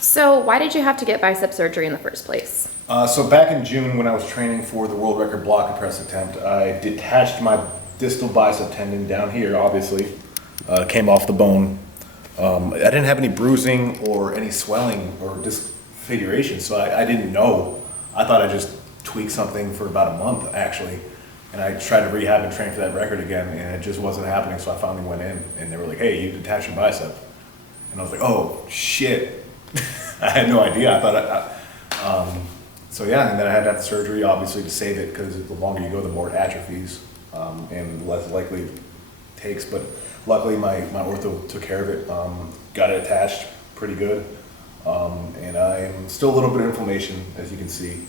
So why did you have to get bicep surgery in the first place? So back in June when I was training for the world record block and press attempt, I detached my distal bicep tendon down here, obviously. Came off the bone. I didn't have any bruising or any swelling or disfiguration, so I didn't know. I thought I just tweaked something for about a month, actually. And I tried to rehab and train for that record again, and it just wasn't happening, so I finally went in, and they were like, hey, you detached your bicep. And I was like, oh, shit. I had no idea. I thought, so yeah, and then I had to have the surgery, obviously, to save it, because the longer you go, the more it atrophies, and the less likely it takes. But luckily, my ortho took care of it, got it attached pretty good, and I'm still a little bit of inflammation, as you can see.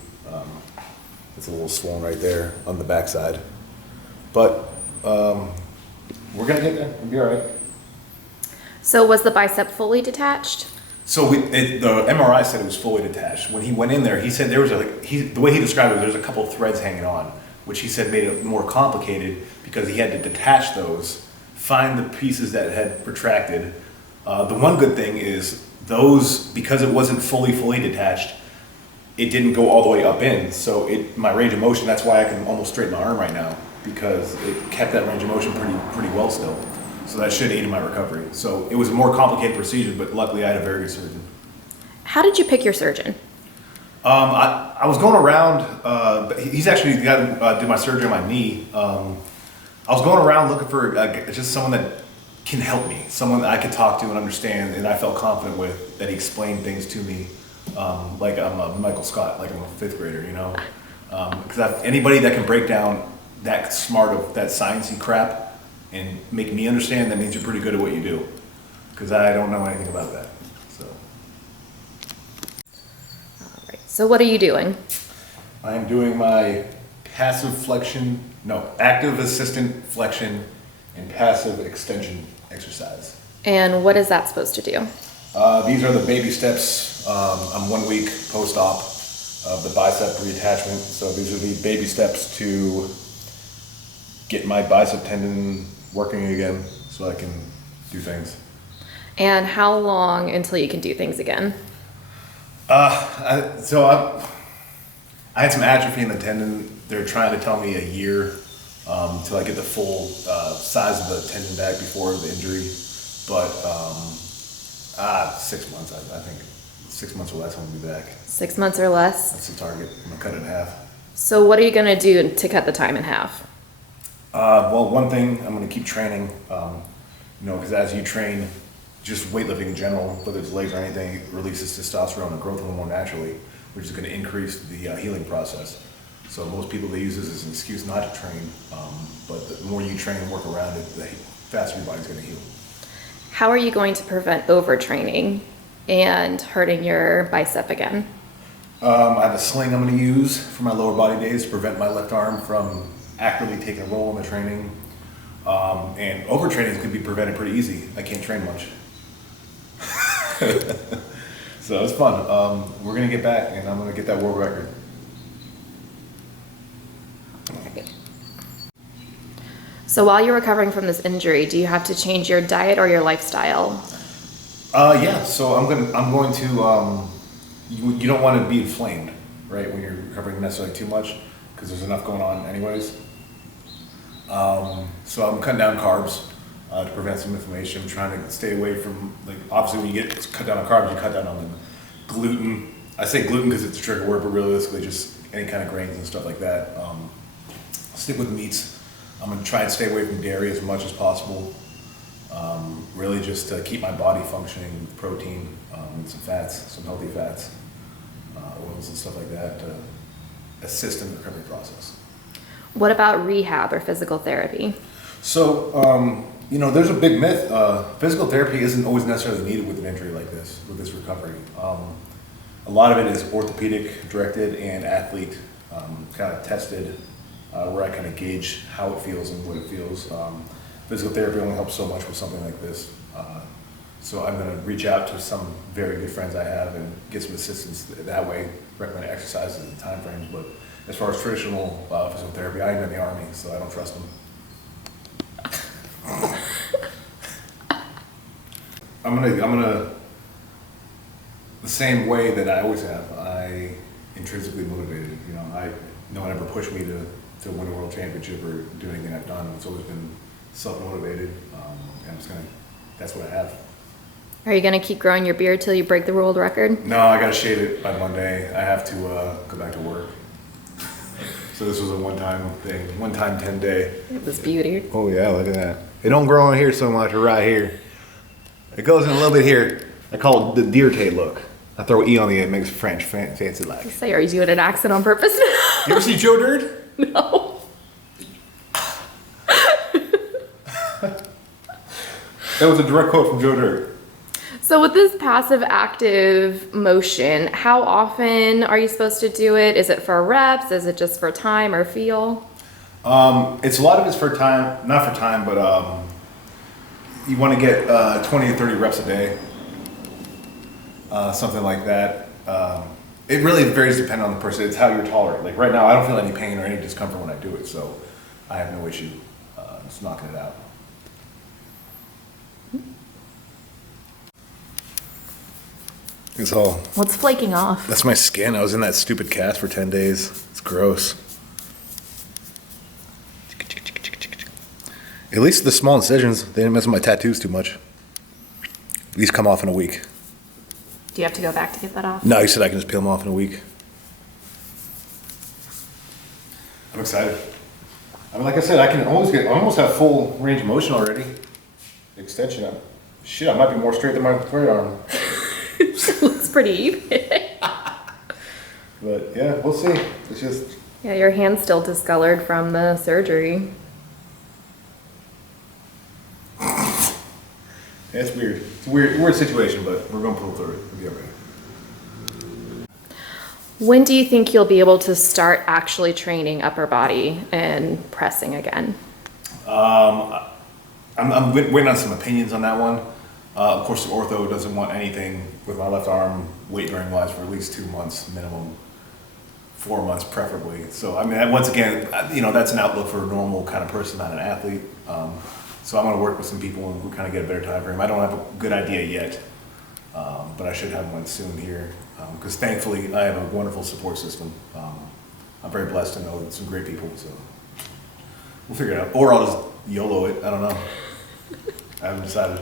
It's a little swollen right there on the backside, but we're gonna get there. We'll be all right. So was the bicep fully detached? So the MRI said it was fully detached. When he went in there, he said there was the way he described it, there's a couple of threads hanging on, which he said made it more complicated because he had to detach those, find the pieces that had protracted. The one good thing is those, because it wasn't fully detached, it didn't go all the way up in. So my range of motion, that's why I can almost straighten my arm right now, because it kept that range of motion pretty well still. So that should aid in my recovery. So it was a more complicated procedure, but luckily I had a very good surgeon. How did you pick your surgeon? I was going around, he's actually the guy who did my surgery on my knee. I was going around looking for just someone that can help me, someone that I could talk to and understand, and I felt confident with, that he explained things to me like I'm a Michael Scott, like I'm a fifth grader, you know? Because anybody that can break down that smart of that sciencey crap and make me understand, that means you're pretty good at what you do. Because I don't know anything about that. So All right. So what are you doing? I am doing my active assistant flexion and passive extension exercise. And what is that supposed to do? These are the baby steps. I'm 1 week post-op of the bicep reattachment. So these are the baby steps to get my bicep tendon working again so I can do things. And how long until you can do things again? I had some atrophy in the tendon. They're trying to tell me a year till I get the full size of the tendon back before the injury. But 6 months, I think. 6 months or less, I'm gonna be back. 6 months or less? That's the target. I'm gonna cut it in half. So what are you gonna do to cut the time in half? Well, one thing, I'm gonna keep training, because as you train, just weightlifting in general, whether it's legs or anything, it releases testosterone and growth hormone naturally, which is gonna increase the healing process. So most people, they use this as an excuse not to train, but the more you train and work around it, the faster your body's gonna heal. How are you going to prevent overtraining and hurting your bicep again? I have a sling I'm gonna use for my lower body days to prevent my left arm from actively taking a role in the training. And overtraining can be prevented pretty easy. I can't train much. So it's fun. We're gonna get back and I'm gonna get that world record. So while you're recovering from this injury, do you have to change your diet or your lifestyle? Yeah, so I'm going to, you don't want to be inflamed, right, when you're recovering necessarily too much, because there's enough going on anyways. So I'm cutting down carbs to prevent some inflammation. I'm trying to stay away from, obviously when you cut down on carbs, you cut down on the gluten. I say gluten because it's a trigger word, but realistically just any kind of grains and stuff like that. Stick with meats. I'm going to try and stay away from dairy as much as possible. Really just to keep my body functioning with protein and some fats, some healthy fats, oils and stuff like that to assist in the recovery process. What about rehab or physical therapy? So, there's a big myth. Physical therapy isn't always necessarily needed with an injury like this, with this recovery. A lot of it is orthopedic directed and athlete kind of tested, where I kind of gauge how it feels and what it feels. Physical therapy only helps so much with something like this. So I'm going to reach out to some very good friends I have and get some assistance that way, recommend exercises and time frames. But as far as traditional physical therapy, I am in the Army, so I don't trust them. I'm gonna the same way that I always have. I intrinsically motivated. No one ever pushed me to win a world championship or do anything I've done. It's always been self-motivated, and that's what I have. Are you gonna keep growing your beard till you break the world record? No, I gotta shave it by Monday. I have to go back to work. So this was a one-time thing, 10 day. It was beauty. Oh yeah, look at that. It don't grow in here so much, or right here. It goes in a little bit here. I call it the deer tail look. I throw E on the end, makes French fancy like. Say, are you doing an accent on purpose? You ever see Joe Dirt? No. That was a direct quote from Joe Dirt. So with this passive active motion, how often are you supposed to do it? Is it for reps? Is it just for time or feel? It's a lot of it's for time, not for time, but you want to get 20 to 30 reps a day, something like that. It really varies depending on the person. It's how you're tolerant. Like right now, I don't feel any pain or any discomfort when I do it, so I have no issue just knocking it out. It's all. What's flaking off? That's my skin. I was in that stupid cast for 10 days. It's gross. At least the small incisions, they didn't mess with my tattoos too much. These come off in a week. Do you have to go back to get that off? No, he said I can just peel them off in a week. I'm excited. I mean, like I said, I almost have full range of motion already. Extension up. Shit, I might be more straight than my right arm. Looks pretty even. But yeah, we'll see. It's just. Yeah, your hand's still discolored from the surgery. Yeah, it's weird. It's a weird situation, but we're gonna pull through it. We'll be alright. When do you think you'll be able to start actually training upper body and pressing again? I'm waiting on some opinions on that one. Of course, the ortho doesn't want anything with my left arm weight bearing wise for at least 2 months minimum, 4 months preferably. So I mean, once again, that's an outlook for a normal kind of person, not an athlete. So I'm going to work with some people and we'll kind of get a better time frame. I don't have a good idea yet, but I should have one soon here. Because thankfully, I have a wonderful support system. I'm very blessed to know some great people. So we'll figure it out. Or I'll just YOLO it. I don't know. I haven't decided.